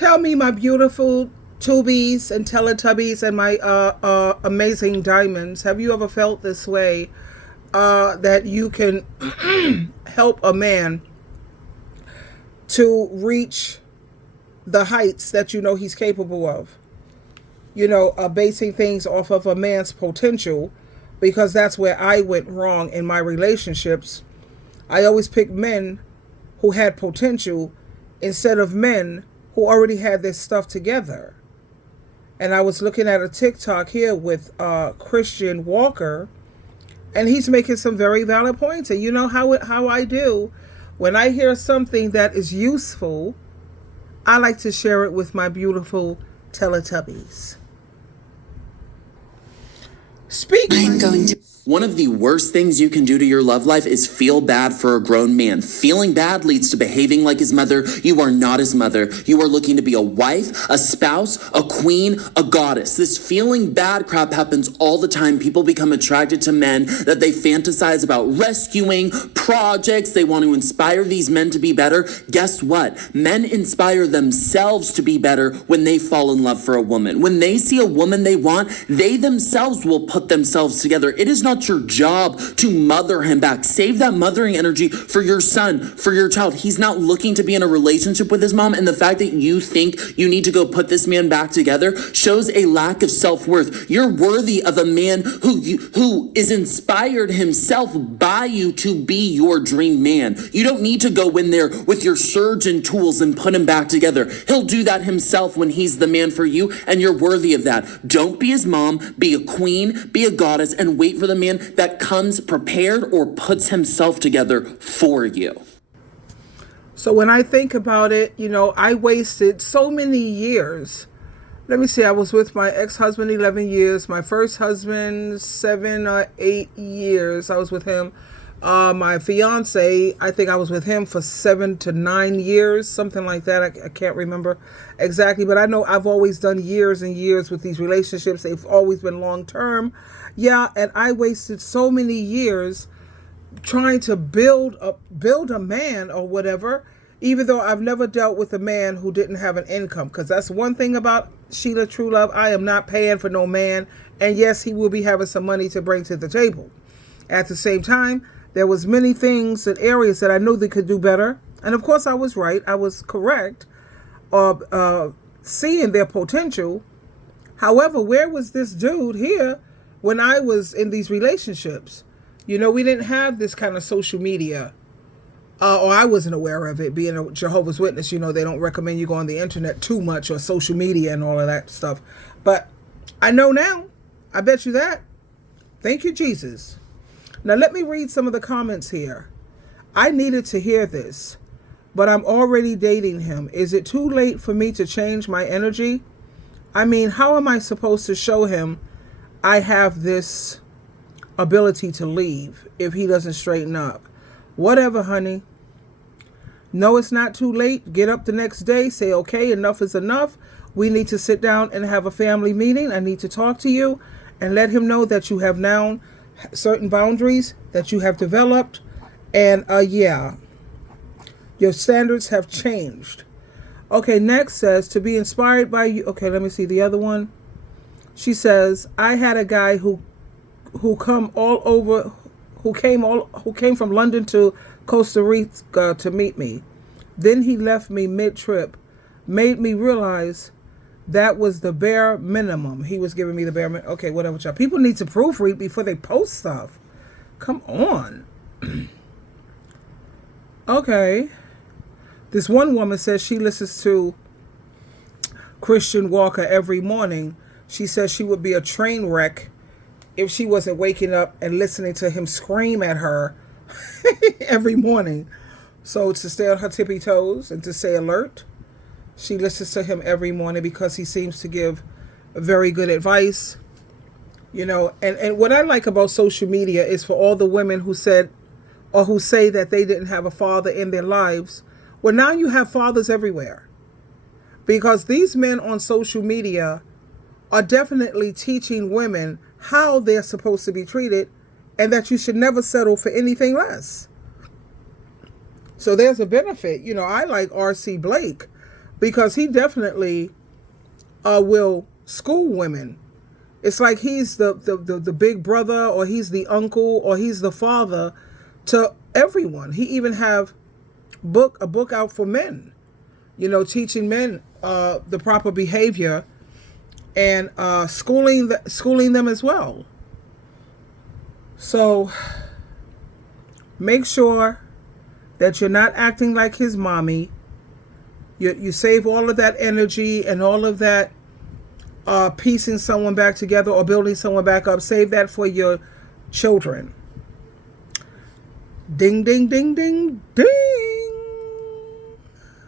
Tell me, my beautiful Tubies and Teletubbies and my amazing diamonds, have you ever felt this way? That you can help a man to reach the heights that you know he's capable of? Basing things off of a man's potential, because that's where I went wrong in my relationships. I always picked men who had potential instead of men who already had their stuff together. And I was looking at a TikTok here with Christian Walker, and he's making some very valid points. And you know how I do. When I hear something that is useful, I like to share it with my beautiful Teletubbies. Speak. I'm going to. One of the worst things you can do to your love life is feel bad for a grown man. Feeling bad leads to behaving like his mother. You are not his mother. You are looking to be a wife, a spouse, a queen, a goddess. This feeling bad crap happens all the time. People become attracted to men that they fantasize about rescuing, projects. They want to inspire these men to be better. Guess what? Men inspire themselves to be better when they fall in love for a woman. When they see a woman they want, they themselves will put themselves together. It is not your job to mother him back. Save that mothering energy for your son, for your child. He's not looking to be in a relationship with his mom, and the fact that you think you need to go put this man back together shows a lack of self-worth. You're worthy of a man who is inspired himself by you to be your dream man. You don't need to go in there with your surgeon tools and put him back together. He'll do that himself when he's the man for you, and you're worthy of that. Don't be his mom. Be a queen, be a goddess, and wait for the man that comes prepared or puts himself together for you. So when I think about it, I wasted so many years. Let me see, I was with my ex-husband 11 years, my first husband 7 or 8 years. I was with him. My fiance, I think I was with him for 7 to 9 years, something like that. I can't remember exactly, but I know I've always done years and years with these relationships. They've always been long-term. Yeah, and I wasted so many years trying to build a man or whatever, even though I've never dealt with a man who didn't have an income. Because that's one thing about SheilaTruelove. I am not paying for no man. And yes, he will be having some money to bring to the table. At the same time, there was many things and areas that I knew they could do better. And of course, I was right. I was correct. Seeing their potential. However, where was this dude here when I was in these relationships? We didn't have this kind of social media. Or I wasn't aware of it. Being a Jehovah's Witness, they don't recommend you go on the internet too much, or social media and all of that stuff. But I know now. I bet you that. Thank you, Jesus. Now let me read some of the comments here. I needed to hear this, but I'm already dating him. Is it too late for me to change my energy? I mean, how am I supposed to show him I have this ability to leave if he doesn't straighten up? Whatever, honey. No, it's not too late. Get up the next day. Say, okay, enough is enough. We need to sit down and have a family meeting. I need to talk to you and let him know that you have now certain boundaries that you have developed. And yeah, your standards have changed. Okay, next says to be inspired by you. Okay, let me see the other one. She says, I had a guy who came from London to Costa Rica to meet me. Then he left me mid-trip. Made me realize that was the bare minimum. He was giving me the bare minimum. Okay, whatever, y'all. People need to proofread before they post stuff. Come on. Okay. This one woman says she listens to Christian Walker every morning. She says she would be a train wreck if she wasn't waking up and listening to him scream at her every morning. So to stay on her tippy toes and to stay alert, she listens to him every morning because he seems to give very good advice. And what I like about social media is for all the women who said or who say that they didn't have a father in their lives. Well, now you have fathers everywhere, because these men on social media are definitely teaching women how they're supposed to be treated and that you should never settle for anything less. So there's a benefit. I like R.C. Blake, because he definitely will school women. It's like he's the big brother, or he's the uncle, or he's the father to everyone. He even have a book out for men, teaching men the proper behavior, and schooling them as well. So make sure that you're not acting like his mommy. You save all of that energy and all of that piecing someone back together or building someone back up. Save that for your children. Ding, ding, ding, ding, ding.